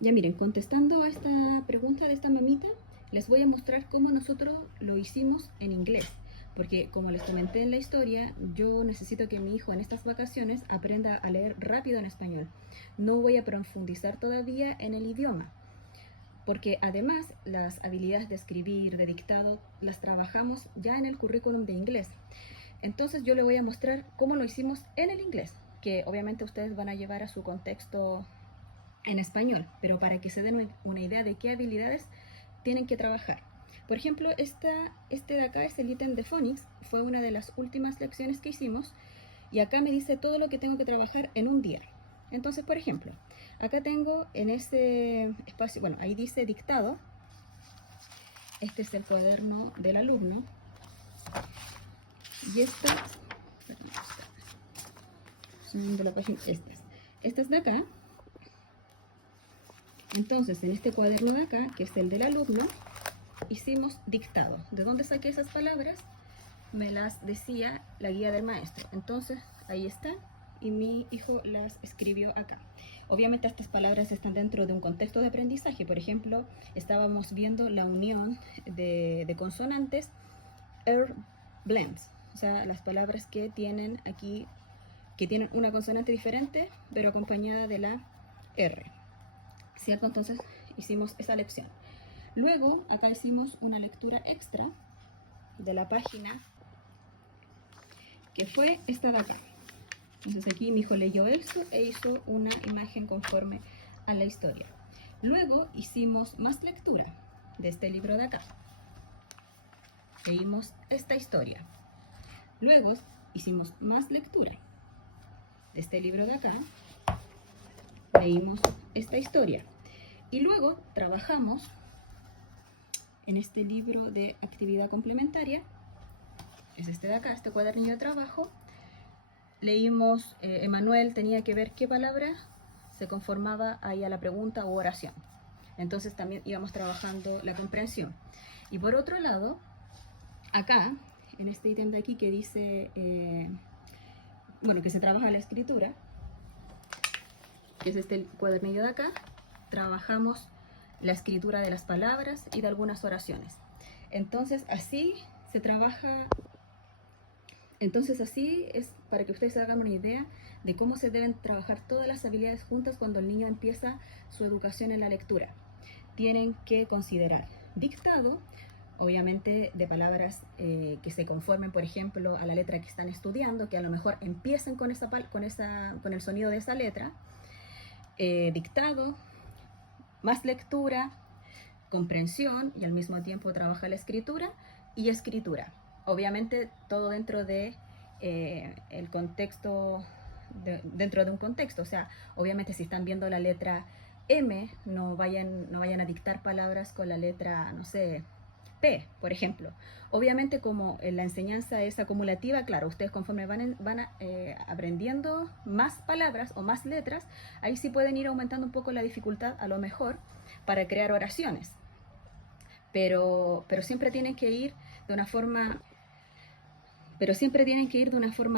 Ya miren, contestando a esta pregunta de esta mamita, les voy a mostrar cómo nosotros lo hicimos en inglés. Porque como les comenté en la historia, yo necesito que mi hijo en estas vacaciones aprenda a leer rápido en español. No voy a profundizar todavía en el idioma, porque además las habilidades de escribir, de dictado, las trabajamos ya en el currículum de inglés. Entonces yo le voy a mostrar cómo lo hicimos en el inglés, que obviamente ustedes van a llevar a su contexto en español, pero para que se den una idea de qué habilidades tienen que trabajar. Por ejemplo, este de acá es el ítem de phonics, fue una de las últimas lecciones que hicimos, y acá me dice todo lo que tengo que trabajar en un día. Entonces, por ejemplo, acá tengo en ese espacio, bueno, ahí dice dictado, este es el cuaderno del alumno, y estas, son de la página, estas de acá. Entonces, en este cuaderno de acá, que es el del alumno, hicimos dictado. ¿De dónde saqué esas palabras? Me las decía la guía del maestro. Entonces, ahí está, y mi hijo las escribió acá. Obviamente estas palabras están dentro de un contexto de aprendizaje. Por ejemplo, estábamos viendo la unión de consonantes, blends, o sea, las palabras que tienen aquí, que tienen una consonante diferente, pero acompañada de la R. ¿Cierto? Entonces hicimos esa lección. Luego acá hicimos una lectura extra de la página, que fue esta de acá. Entonces aquí mi hijo leyó eso e hizo una imagen conforme a la historia. Luego hicimos más lectura de este libro de acá. Leímos esta historia. Luego hicimos más lectura de este libro de acá. Leímos esta historia. Y luego trabajamos en este libro de actividad complementaria, es este de acá, este cuadernillo de trabajo. Leímos, Emanuel tenía que ver qué palabra se conformaba ahí a la pregunta u oración. Entonces también íbamos trabajando la comprensión. Y por otro lado, acá, en este ítem de aquí que dice, bueno, que se trabaja la escritura, que es este cuadernillo de acá, trabajamos la escritura de las palabras y de algunas oraciones. Entonces así se trabaja. Entonces así es para que ustedes hagan una idea de cómo se deben trabajar todas las habilidades juntas cuando el niño empieza su educación en la lectura. Tienen que considerar dictado, obviamente de palabras que se conformen, por ejemplo, a la letra que están estudiando, que a lo mejor empiecen con el sonido de esa letra. Dictado, más lectura, comprensión, y al mismo tiempo trabaja la escritura y escritura. Obviamente todo dentro de el contexto, dentro de un contexto. O sea, obviamente si están viendo la letra M, no vayan a dictar palabras con la letra, no sé, P, por ejemplo. Obviamente como la enseñanza es acumulativa, claro, ustedes conforme van aprendiendo más palabras o más letras, ahí sí pueden ir aumentando un poco la dificultad a lo mejor para crear oraciones. Pero siempre tienen que ir de una forma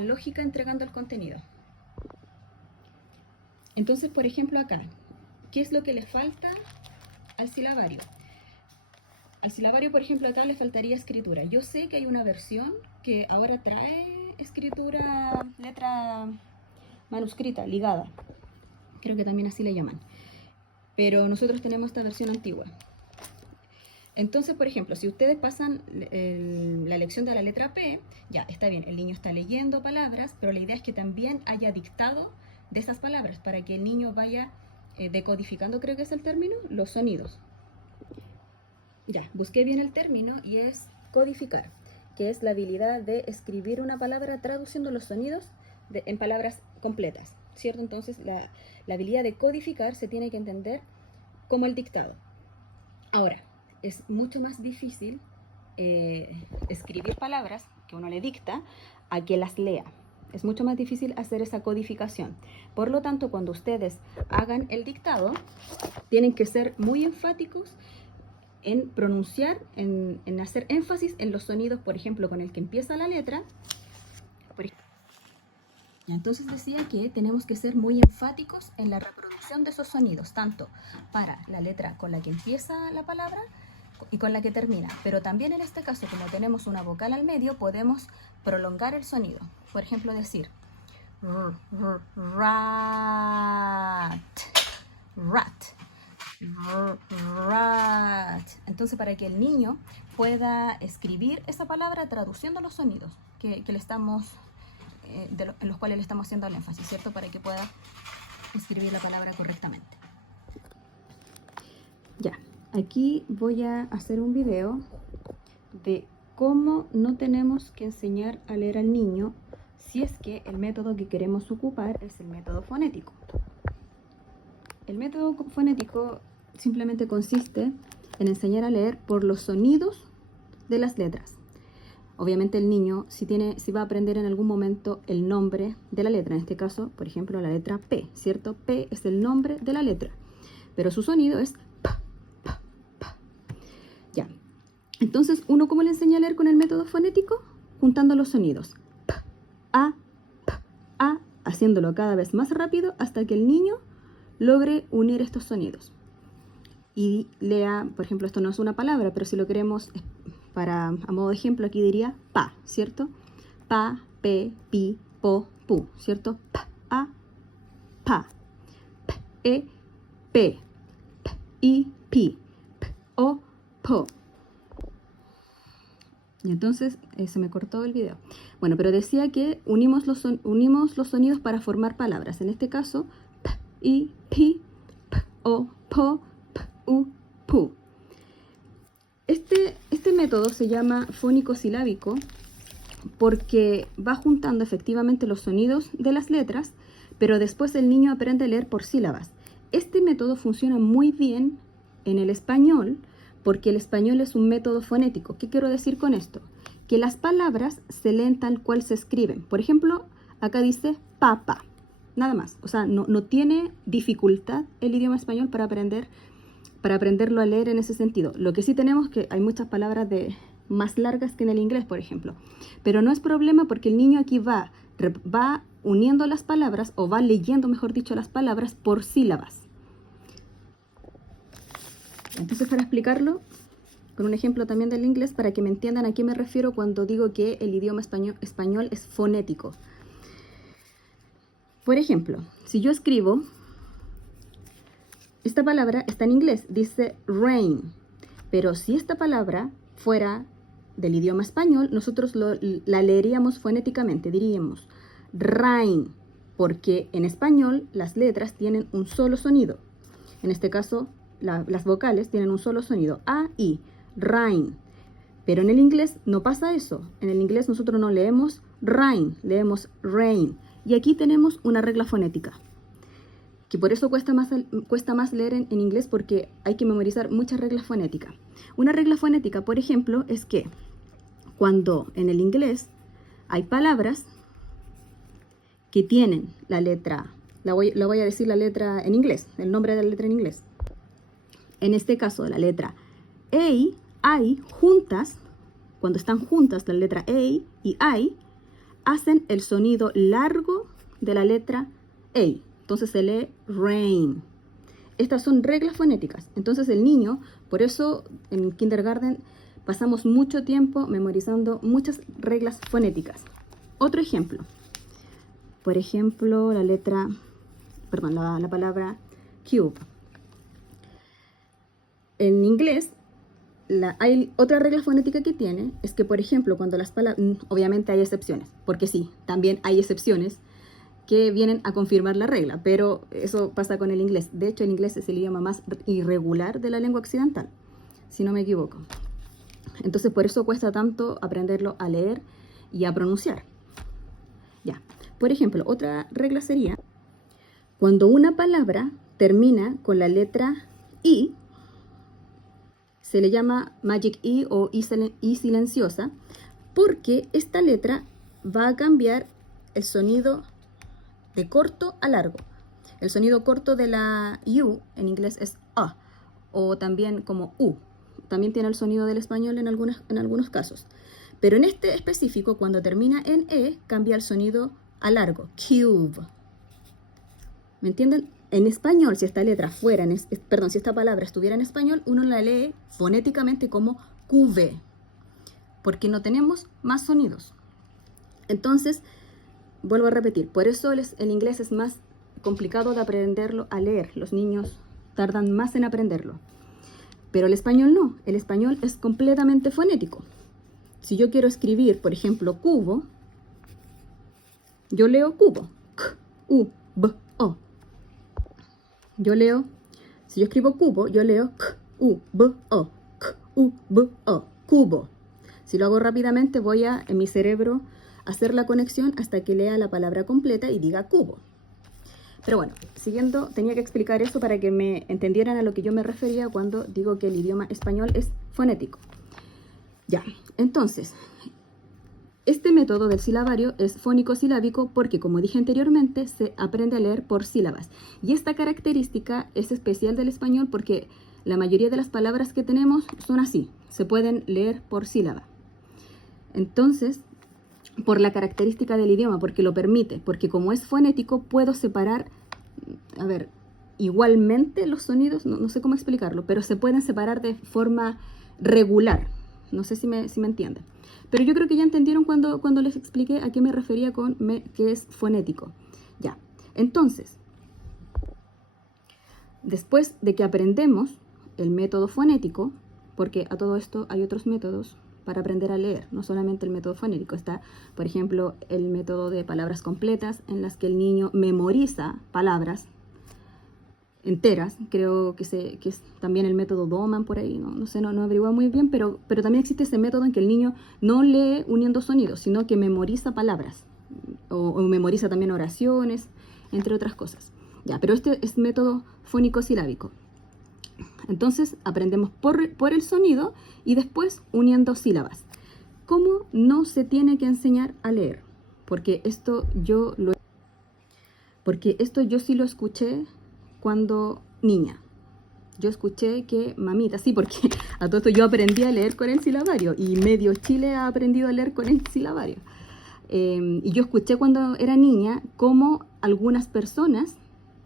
lógica entregando el contenido. Entonces, por ejemplo, acá, ¿qué es lo que le falta al silabario? Al silabario, por ejemplo, acá le faltaría escritura. Yo sé que hay una versión que ahora trae escritura, letra manuscrita, ligada. Creo que también así le llaman. Pero nosotros tenemos esta versión antigua. Entonces, por ejemplo, si ustedes pasan la lección de la letra P, ya está bien, el niño está leyendo palabras, pero la idea es que también haya dictado de esas palabras para que el niño vaya decodificando, creo que es el término, los sonidos. Ya, busqué bien el término y es codificar, que es la habilidad de escribir una palabra traduciendo los sonidos en palabras completas, ¿cierto? Entonces, la habilidad de codificar se tiene que entender como el dictado. Ahora, es mucho más difícil escribir palabras que uno le dicta a que las lea. Es mucho más difícil hacer esa codificación. Por lo tanto, cuando ustedes hagan el dictado, tienen que ser muy enfáticos en pronunciar, en hacer énfasis en los sonidos, por ejemplo, con el que empieza la letra. Entonces decía que tenemos que ser muy enfáticos en la reproducción de esos sonidos, tanto para la letra con la que empieza la palabra y con la que termina. Pero también en este caso, como tenemos una vocal al medio, podemos prolongar el sonido. Por ejemplo, decir rat, rat, rat. Entonces, para que el niño pueda escribir esa palabra traduciendo los sonidos que le estamos, en los cuales le estamos haciendo el énfasis, ¿cierto? Para que pueda escribir la palabra correctamente. Ya, aquí voy a hacer un video de cómo no tenemos que enseñar a leer al niño si es que el método que queremos ocupar es el método fonético. El método fonético simplemente consiste en enseñar a leer por los sonidos de las letras. Obviamente el niño, si va a aprender en algún momento el nombre de la letra, en este caso, por ejemplo, la letra P, ¿cierto? P es el nombre de la letra, pero su sonido es pa, pa, pa. Ya. Entonces, ¿uno cómo le enseña a leer con el método fonético? Juntando los sonidos. Pa, a, haciéndolo cada vez más rápido hasta que el niño logre unir estos sonidos. Y lea, por ejemplo, esto no es una palabra, pero si lo queremos a modo de ejemplo, aquí diría pa, ¿cierto? Pa, pe, pi, po, pu, ¿cierto? Pa, a, pa, p, e, pe, p, i, pi, p, o, po. Y entonces se me cortó el video. Bueno, pero decía que unimos los sonidos para formar palabras. En este caso, p, i, pi, p, o, po, p, u, pu. Este método se llama fónico-silábico porque va juntando efectivamente los sonidos de las letras, pero después el niño aprende a leer por sílabas. Este método funciona muy bien en el español porque el español es un método fonético. ¿Qué quiero decir con esto? Que las palabras se leen tal cual se escriben. Por ejemplo, acá dice papa, nada más. O sea, no tiene dificultad el idioma español para aprenderlo a leer en ese sentido. Lo que sí tenemos es que hay muchas palabras más largas que en el inglés, por ejemplo. Pero no es problema porque el niño aquí va uniendo las palabras, o va leyendo, mejor dicho, las palabras por sílabas. Entonces, para explicarlo con un ejemplo también del inglés, para que me entiendan a qué me refiero cuando digo que el idioma español es fonético. Por ejemplo, si yo escribo, esta palabra está en inglés, dice rain, pero si esta palabra fuera del idioma español, nosotros la leeríamos fonéticamente, diríamos rain, porque en español las letras tienen un solo sonido. En este caso, las vocales tienen un solo sonido, A, I, rain. Pero en el inglés no pasa eso. En el inglés nosotros no leemos rain, leemos rain. Y aquí tenemos una regla fonética, que por eso cuesta más leer en inglés, porque hay que memorizar muchas reglas fonéticas. Una regla fonética, por ejemplo, es que cuando en el inglés hay palabras que tienen la letra, la voy a decir la letra en inglés, el nombre de la letra en inglés. En este caso, la letra A, I, juntas, cuando están juntas la letra A y I, hacen el sonido largo de la letra A. Entonces se lee rain. Estas son reglas fonéticas. Entonces el niño, por eso en kindergarten pasamos mucho tiempo memorizando muchas reglas fonéticas. Otro ejemplo. Por ejemplo, la palabra cube. En inglés, hay otra regla fonética que tiene, es que, por ejemplo, cuando las palabras, obviamente hay excepciones, porque sí, también hay excepciones que vienen a confirmar la regla, pero eso pasa con el inglés. De hecho, el inglés es el idioma más irregular de la lengua occidental, si no me equivoco. Entonces, por eso cuesta tanto aprenderlo a leer y a pronunciar. Ya. Por ejemplo, otra regla sería, cuando una palabra termina con la letra I, se le llama magic I o I silenciosa, porque esta letra va a cambiar el sonido de corto a largo. El sonido corto de la U en inglés es A, o también como U. También tiene el sonido del español en algunos casos. Pero en este específico, cuando termina en E, cambia el sonido alargo, cube. ¿Me entienden? En español, si esta letra fuera, perdón, si esta palabra estuviera en español, uno la lee fonéticamente como cube, porque no tenemos más sonidos. Entonces, vuelvo a repetir, por eso el inglés es más complicado de aprenderlo a leer. Los niños tardan más en aprenderlo. Pero el español no, el español es completamente fonético. Si yo quiero escribir, por ejemplo, cubo, yo leo cubo, K-U-B-O. Si yo escribo cubo, yo leo K-U-B-O, K-U-B-O, cubo. Si lo hago rápidamente, voy a, en mi cerebro, hacer la conexión hasta que lea la palabra completa y diga cubo. Pero bueno, siguiendo, tenía que explicar eso para que me entendieran a lo que yo me refería cuando digo que el idioma español es fonético. Ya, entonces, este método del silabario es fónico-silábico porque, como dije anteriormente, se aprende a leer por sílabas. Y esta característica es especial del español porque la mayoría de las palabras que tenemos son así, se pueden leer por sílaba. Entonces, por la característica del idioma, porque lo permite, porque como es fonético, puedo separar, igualmente los sonidos, no sé cómo explicarlo, pero se pueden separar de forma regular. No sé si me entienden. Pero yo creo que ya entendieron cuando les expliqué a qué me refería con que es fonético. Ya, entonces, después de que aprendemos el método fonético, porque a todo esto hay otros métodos para aprender a leer, no solamente el método fonético. Está, por ejemplo, el método de palabras completas, en las que el niño memoriza palabras enteras. Creo que es también el método Doman por ahí, no sé, no averigua muy bien, pero también existe ese método en que el niño no lee uniendo sonidos, sino que memoriza palabras, o memoriza también oraciones, entre otras cosas. Ya, pero este es método fónico-silábico. Entonces aprendemos por el sonido y después uniendo sílabas. ¿Cómo no se tiene que enseñar a leer? Porque esto yo sí lo escuché cuando niña. Yo escuché que mamita, sí, porque a todo esto yo aprendí a leer con el silabario y medio Chile ha aprendido a leer con el silabario. Y yo escuché cuando era niña cómo algunas personas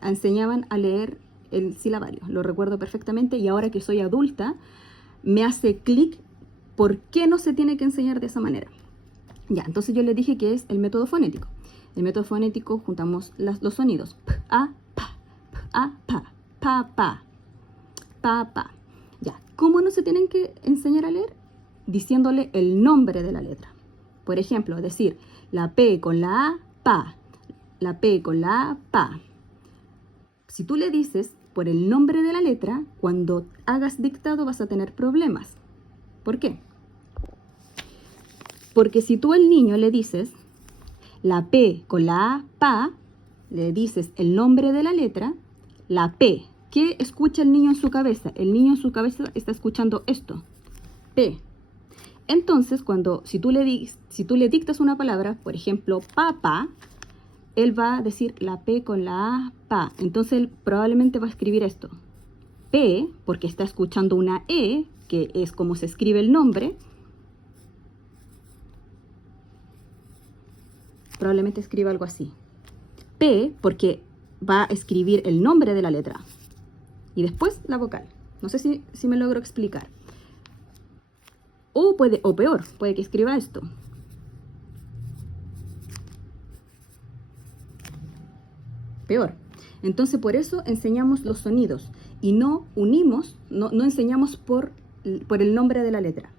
enseñaban a leer el silabario. Lo recuerdo perfectamente y ahora que soy adulta me hace clic por qué no se tiene que enseñar de esa manera. Ya, entonces yo les dije que es el método fonético. El método fonético juntamos los sonidos p, a, pa, p, a, pa, pa, pa. Ya, ¿cómo no se tienen que enseñar a leer? Diciéndole el nombre de la letra. Por ejemplo, decir la P con la A, pa. La P con la A, pa. Si tú le dices por el nombre de la letra, cuando hagas dictado vas a tener problemas. ¿Por qué? Porque si tú al niño le dices la P con la A, pa, le dices el nombre de la letra, la P. ¿Qué escucha el niño en su cabeza? El niño en su cabeza está escuchando esto, P. Entonces, si tú le dictas una palabra, por ejemplo, papá, él va a decir la P con la A, pa. Entonces, él probablemente va a escribir esto, P, porque está escuchando una E, que es como se escribe el nombre. Probablemente escriba algo así. P, porque va a escribir el nombre de la letra. Y después la vocal. No sé si me logro explicar. O peor, puede que escriba esto. Peor. Entonces por eso enseñamos los sonidos y no unimos, no enseñamos por el nombre de la letra.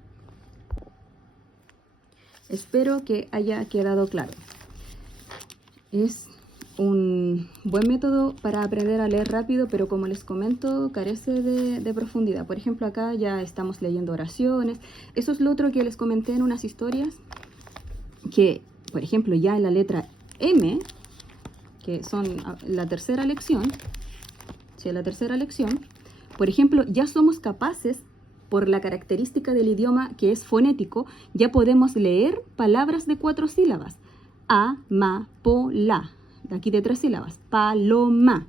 Espero que haya quedado claro. Es un buen método para aprender a leer rápido, pero como les comento, carece de profundidad. Por ejemplo, acá ya estamos leyendo oraciones. Eso es lo otro que les comenté en unas historias, que, por ejemplo, ya en la letra M, que son la tercera lección, por ejemplo, ya somos capaces, por la característica del idioma que es fonético, ya podemos leer palabras de 4 sílabas. A, ma, po, la. De aquí de 3 sílabas. Paloma.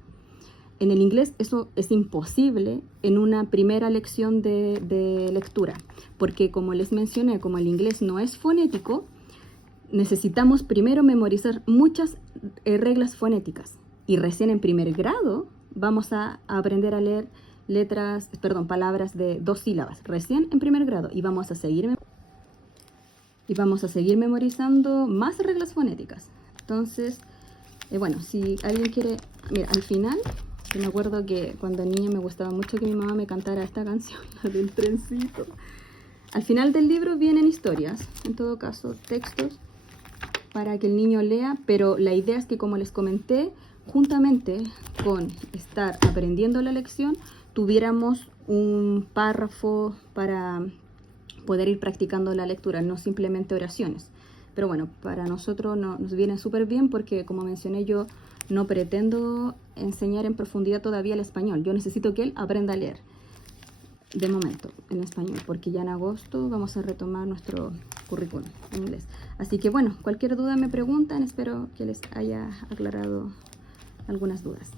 En el inglés eso es imposible en una primera lección de lectura. Porque como les mencioné, como el inglés no es fonético, necesitamos primero memorizar muchas reglas fonéticas y recién en primer grado vamos a aprender a leer palabras de 2 sílabas, recién en primer grado, y vamos a seguir memorizando más reglas fonéticas. Entonces, bueno, si alguien quiere, mira, al final, yo me acuerdo que cuando niña me gustaba mucho que mi mamá me cantara esta canción, la del trencito. Al final del libro vienen historias, en todo caso textos, para que el niño lea, pero la idea es que, como les comenté, juntamente con estar aprendiendo la lección, tuviéramos un párrafo para poder ir practicando la lectura, no simplemente oraciones. Pero bueno, para nosotros nos viene súper bien porque, como mencioné, yo no pretendo enseñar en profundidad todavía el español. Yo necesito que él aprenda a leer, de momento, en español, porque ya en agosto vamos a retomar nuestro currículum en inglés. Así que bueno, cualquier duda me preguntan, espero que les haya aclarado algunas dudas.